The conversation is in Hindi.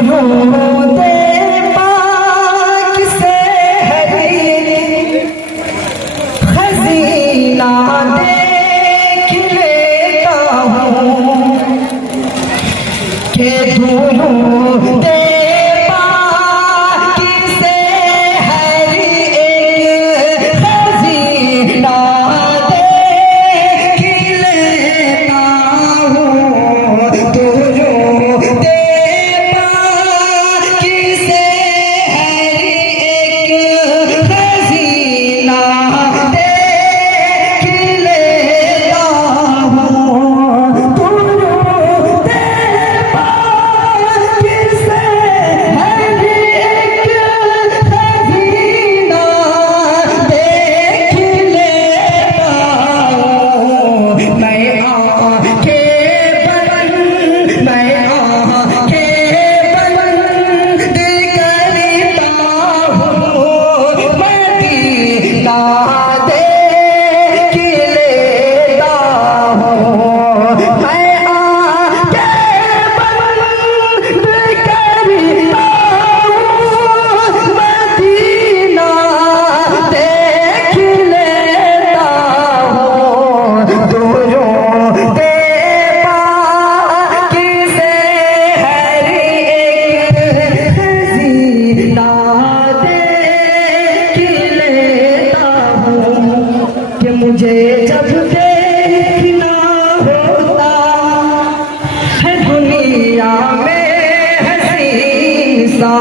दुरूद पाक से हरी खजीना देख लेता हूँ कि दुरूद पाक से हरी एक खजीना देख लेता हूँ। दुरूद पाक से हरी एक खजीना देख लेता हूँ। दुरूद पाक से हरी एक खजीना देख लेता हूँ। मैं आंखें बंद करता हूँ, मदीना देख लेता हूँ। मैं आंखें बंद करता हूँ, मदीना देख लेता हूँ। दुरूद पाक से हरी एक खजीना देख लेता हूँ कि मुझे जब देखना होता है दुनिया में हसीन सा